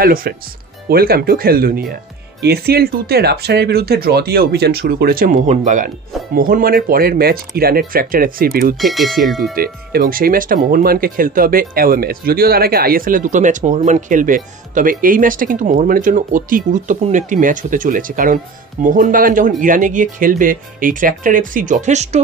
Hello friends, welcome to খেল দুনিয়া। ACL 2-তে রাফসানের বিরুদ্ধে ড্র দিয়ে অভিযান শুরু করেছে মোহনবাগান। মোহনবাগানের পরের ম্যাচ ইরানের ট্র্যাক্টর এফসির বিরুদ্ধে এসিএল 2-তে, এবং সেই ম্যাচটা মোহনবাগানকে খেলতে হবে অ্যাওয়ে ম্যাচ। যদিও তার আগে আইএসএলে দুটো ম্যাচ মোহনবাগান খেলবে, তবে এই ম্যাচটা কিন্তু মোহনবাগানের জন্য অতি গুরুত্বপূর্ণ একটি ম্যাচ হতে চলেছে। কারণ মোহনবাগান যখন ইরানে গিয়ে খেলবে, এই ট্র্যাক্টর এফসি যথেষ্ট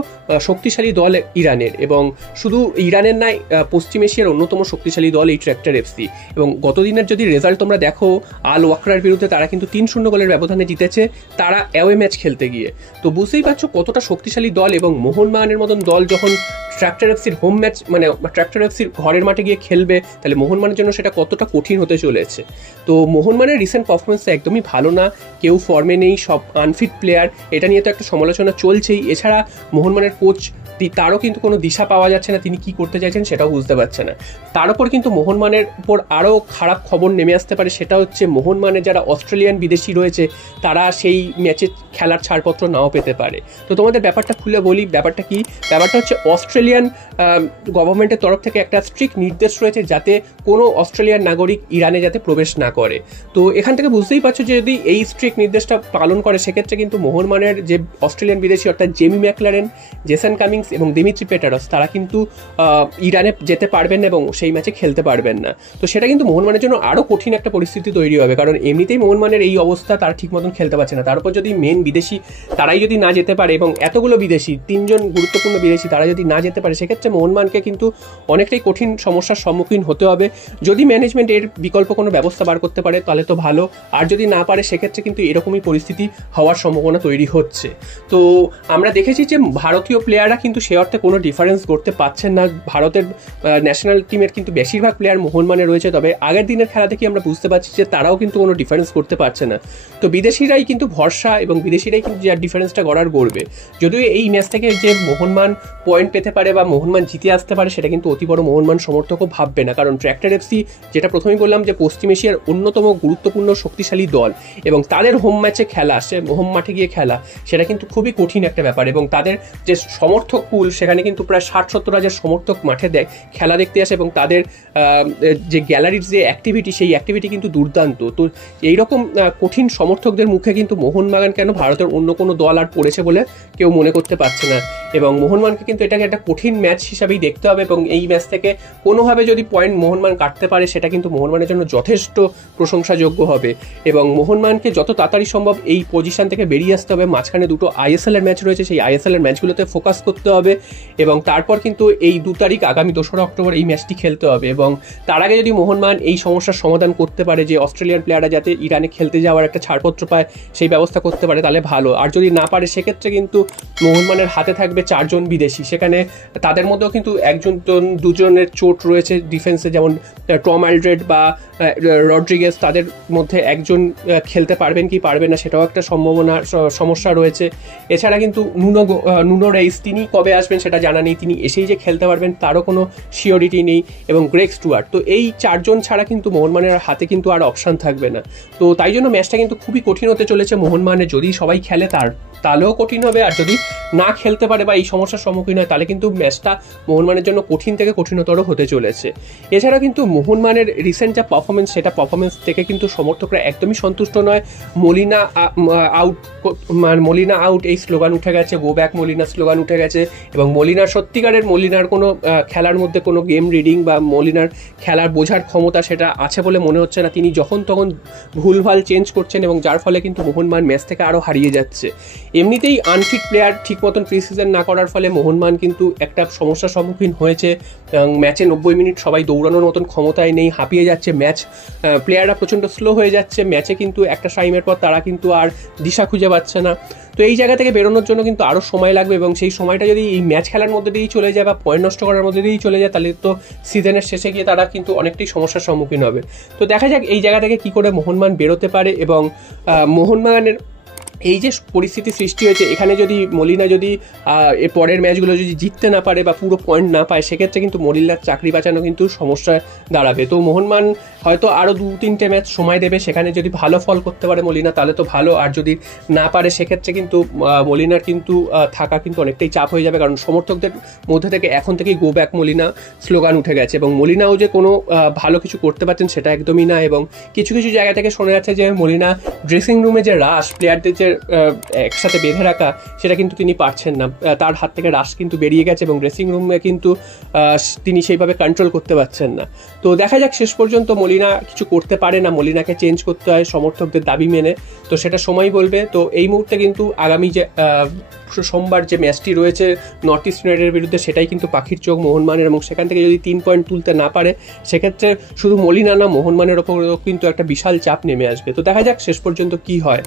শক্তিশালী দল ইরানের, এবং শুধু ইরানের নয়, পশ্চিম এশিয়ার অন্যতম শক্তিশালী দল এই ট্র্যাক্টর এফসি। এবং গতদিনের যদি রেজাল্ট তোমরা দেখো, আল ওয়াকরার বিরুদ্ধে তারা কিন্তু 3-0 গোলের ব্যবধানে জিতেছে, তারা অ্যাওয়ে ম্যাচ খেলতে গিয়ে। তো বুঝতেই পারছো কতটা শক্তিশালী দল, এবং মোহনবাগানের মতন দল যখন ট্র্যাক্টর এফসির হোম ম্যাচ মানে ট্র্যাক্টর এফসির ঘরের মাঠে গিয়ে খেলবে, তাহলে মোহনবাগানের জন্য সেটা কতটা কঠিন হতে চলেছে। তো মোহনবাগানের রিসেন্ট পারফরমেন্স একদমই ভালো না, কেউ ফর্মে নেই, সব আনফিট প্লেয়ার, এটা নিয়ে তো একটা সমালোচনা চলছেই। এছাড়া মোহনবাগানের কোচ তারও কিন্তু কোনো দিশা পাওয়া যাচ্ছে না, তিনি কি করতে চাইছেন সেটাও বুঝতে পারছে না। তার উপর কিন্তু মোহনবাগানের উপর আরও খারাপ খবর নেমে আসতে পারে, সেটা হচ্ছে মোহনবাগানের যারা অস্ট্রেলিয়ান বিদেশি রয়েছে, তারা সেই ম্যাচে খেলার ছাড়পত্র নাও পেতে পারে। তো তোমাদের ব্যাপারটা খুলে বলি, ব্যাপারটা কি? ব্যাপারটা হচ্ছে অস্ট্রেলিয়ান গভর্নমেন্টের তরফ থেকে একটা স্ট্রিক্ট নির্দেশ রয়েছে যাতে কোনো অস্ট্রেলিয়ান নাগরিক ইরানে যাতে প্রবেশ না করে। তো এখান থেকে বুঝতেই পারছো যে যদি এই স্ট্রিক্ট নির্দেশটা পালন করে, সেক্ষেত্রে কিন্তু মোহনবাগানের যে অস্ট্রেলিয়ান বিদেশি অর্থাৎ জেমি ম্যাকলারেন, জেসন কামিংস এবং দিমিত্রি পেটারস, তারা কিন্তু ইরানে যেতে পারবেন না এবং সেই ম্যাচে খেলতে পারবেন না। তো সেটা কিন্তু মোহনবাগানের জন্য আরও কঠিন একটা পরিস্থিতি তৈরি হবে, কারণ এমনিতেই মোহনবাগানের এই অবস্থা, তারা ঠিক মতন খেলতে পারছে না। তার উপর যদি মেন বিদেশি তারাই যদি না যেতে পারে, এবং এতগুলো বিদেশি, 3জন গুরুত্বপূর্ণ বিদেশি, তারা যদি না যেতে পারে, সেক্ষেত্রে মোহনবাগানকে কিন্তু অনেকটাই কঠিন সমস্যার সম্মুখীন হতে হবে। যদি ম্যানেজমেন্ট এর বিকল্প কোনো ব্যবস্থা বার করতে পারে তাহলে তো ভালো, আর যদি না পারে সেক্ষেত্রে কিন্তু এরকমই পরিস্থিতি হওয়ার সম্ভাবনা তৈরি হচ্ছে। তো আমরা দেখেছি যে ভারতীয় প্লেয়াররা কিন্তু সে অর্থে কোনো ডিফারেন্স করতে পারছেন না। ভারতের ন্যাশনাল টিমের কিন্তু বেশিরভাগ প্লেয়ার মোহনবাগানে রয়েছে, তবে আগের দিনের খেলা দেখে আমরা বুঝতে পারছি যে তারাও কিন্তু কোনো ডিফারেন্স করতে পারছে না। তো বিদেশিরাই কিন্তু ভরসা, এবং বিদেশিরাই কিন্তু যার ডিফারেন্সটা গড়ার গড়বে। যদিও এই ম্যাচ থেকে যে মোহনবাগান পয়েন্ট পেতে পারে বা মোহনবাগান জিতে আসতে পারে, সেটা কিন্তু অতি বড় মোহনবাগান সমর্থকও ভাববে না, কারণ ট্র্যাক্টর এফসি, যেটা প্রথমেই বললাম যে পশ্চিম এশিয়ার অন্যতম গুরুত্বপূর্ণ শক্তিশালী দল, এবং তাদের হোম ম্যাচে খেলা, সে হোম মাঠে গিয়ে খেলা, সেটা কিন্তু খুবই কঠিন একটা ব্যাপার। এবং তাদের যে সমর্থক পুল, সেখানে কিন্তু প্রায় 60-70 হাজার সমর্থক মাঠে খেলা দেখতে আসে, এবং তাদের যে গ্যালারির যে অ্যাক্টিভিটি, সেই অ্যাক্টিভিটি কিন্তু দুর্দান্ত। তো এইরকম কঠিন সমর্থকদের মুখে কিন্তু মোহনবাগান কেন ভারতের অন্য কোনো দল আর পড়েছে বলে কেউ মনে করতে পারছে না, এবং মোহনবাগানকে কিন্তু এটাকে একটা কঠিন ম্যাচ হিসাবেই দেখতে হবে। এবং এই ম্যাচ থেকে কোনোভাবে যদি পয়েন্ট মোহনবাগান কাটতে পারে, সেটা কিন্তু মোহনবাগানের জন্য যথেষ্ট প্রশংসাযোগ্য হবে। এবং মোহনবাগানকে যত তাড়াতাড়ি সম্ভব এই পজিশন থেকে বেরিয়ে আসতে হবে। মাঝখানে দুটো আইএসএল এর ম্যাচ রয়েছে, সেই আইএসএল এর ম্যাচগুলোতে ফোকাস করতে হবে, এবং তারপর কিন্তু এই 2 তারিখ আগামী 2রা অক্টোবর এই ম্যাচটি খেলতে হবে। এবং তার আগে যদি মোহনবাগান এই সমস্যার সমাধান করতে পারে, যে অস্ট্রেলিয়ান প্লেয়াররা যাতে ইরানে খেলতে যাওয়ার একটা ছাড়পত্র পায়, সেই ব্যবস্থা করতে পারে, তাহলে ভালো। আর যদি না পারে, সেক্ষেত্রে কিন্তু মোহনবাগানের হাতে থাকবে 4 জন বিদেশি। সেখানে তাদের মধ্যেও কিন্তু 1-2জনের চোট রয়েছে ডিফেন্সে, যেমন টম অ্যালড্রেড বা রড্রিগেজ, তাদের মধ্যে একজন খেলতে পারবেন কি পারবেন না, সেটাও একটা সমস্যা রয়েছে। এছাড়া কিন্তু নুনো রেইস, তিনি কবে আসবেন সেটা জানা নেই, তিনি এসেই যে খেলতে পারবেন তারও কোনো সিওরিটি নেই, এবং গ্রেগ স্টুয়ার্ট। তো এই 4 জন ছাড়া কিন্তু মোহনবাগানের হাতে কিন্তু আর অপশান থাকবে না। তো তাই জন্য ম্যাচটা কিন্তু খুবই কঠিন হতে চলেছে মোহনবাগানের। যদি সবাই খেলে তাহলেও কঠিন হবে, আর যদি না খেলতে পারে বা এই সমস্যার সম্মুখীন হয়, তাহলে কিন্তু ম্যাচটা মোহনবাগানের জন্য কঠিন থেকে কঠিনতর হতে চলেছে। এছাড়া কিন্তু মোহনবাগানের রিসেন্ট যা পারফরমেন্স, সেটা পারফরমেন্স থেকে কিন্তু সমর্থকরা একদমই সন্তুষ্ট নয়। মলিনা আউট এই স্লোগান উঠে গেছে, গো ব্যাক মলিনা স্লোগান উঠে গেছে, এবং মলিনার কোনো খেলার মধ্যে কোনো গেম রিডিং বা মলিনার খেলার বোঝার ক্ষমতা সেটা আছে বলে মনে হচ্ছে না। তিনি যখন তখন ভুলভাল চেঞ্জ করছেন, এবং যার ফলে কিন্তু মোহনবাগান ম্যাচ থেকে আরও হারিয়ে যাচ্ছে। এমনিতেই আনফিট প্লেয়ার ঠিক মতন প্রিসিজন না করার ফলে মোহনবাগান কিন্তু একটা সমস্যার সম্মুখীন হয়েছে। ম্যাচে 90 মিনিট সবাই দৌড়ানোর মতন ক্ষমতায় নেই, হাঁপিয়ে যাচ্ছে ম্যাচ, প্লেয়াররা প্রচণ্ড স্লো হয়ে যাচ্ছে ম্যাচে, কিন্তু একটা টাইমের পর তারা কিন্তু আর দিশা খুঁজে পাচ্ছে না। তো এই জায়গা থেকে বেরোনোর জন্য কিন্তু আরও সময় লাগবে, এবং সেই সময়টা যদি এই ম্যাচ খেলার মধ্যে দিয়েই চলে যায় বা পয়েন্ট নষ্ট করার মধ্যে দিয়েই চলে যায়, তাহলে তো সিজনের শেষে গিয়ে তারা কিন্তু অনেকটাই সমস্যার সম্মুখীন হবে। তো দেখা যাক এই জায়গা থেকে কী করে মোহনবাগান বেরোতে পারে, এবং মোহনবাগানের এই যে পরিস্থিতি সৃষ্টি হয়েছে, এখানে যদি মলিনা যদি এর পরের ম্যাচগুলো যদি জিততে না পারে বা পুরো পয়েন্ট না পায়, সেক্ষেত্রে কিন্তু মলিনার চাকরি বাঁচানো কিন্তু সমস্যায় দাঁড়াবে। তো মোহনবাগান হয়তো আরও 2-3টে ম্যাচ সময় দেবে, সেখানে যদি ভালো ফল করতে পারে মলিনা তাহলে তো ভালো, আর যদি না পারে সেক্ষেত্রে কিন্তু মলিনার কিন্তু থাকা কিন্তু অনেকটাই চাপ হয়ে যাবে, কারণ সমর্থকদের মধ্যে থেকে এখন থেকেই গো ব্যাক মলিনা স্লোগান উঠে গেছে, এবং মলিনাও যে কোনো ভালো কিছু করতে পারছেন সেটা একদমই না। এবং কিছু কিছু জায়গা থেকে শোনা যাচ্ছে যে মলিনা ড্রেসিং রুমে যে রাশ, প্লেয়ারদের যে একসাথে বেঁধে রাখা, সেটা কিন্তু তিনি পারছেন না, তার হাত থেকে রাশ কিন্তু বেরিয়ে গেছে এবং ড্রেসিং রুমে কিন্তু তিনি সেইভাবে কন্ট্রোল করতে পারছেন না। তো দেখা যাক শেষ পর্যন্ত মলিনা কিছু করতে পারে না, মলিনাকে চেঞ্জ করতে হয় সমর্থকদের দাবি মেনে, তো সেটা সময় বলবে। তো এই মুহূর্তে কিন্তু আগামী যে সোমবার যে ম্যাচটি রয়েছে নর্থ ইস্ট ইউনাইটেডের বিরুদ্ধে, সেটাই কিন্তু পাখির চোখ মোহনবাগানের, এবং সেখান থেকে যদি 3 পয়েন্ট তুলতে না পারে সেক্ষেত্রে শুধু মলিনা না, মোহনবাগানের ওপরেও কিন্তু একটা বিশাল চাপ নেমে আসবে। তো দেখা যাক শেষ পর্যন্ত কি হয়।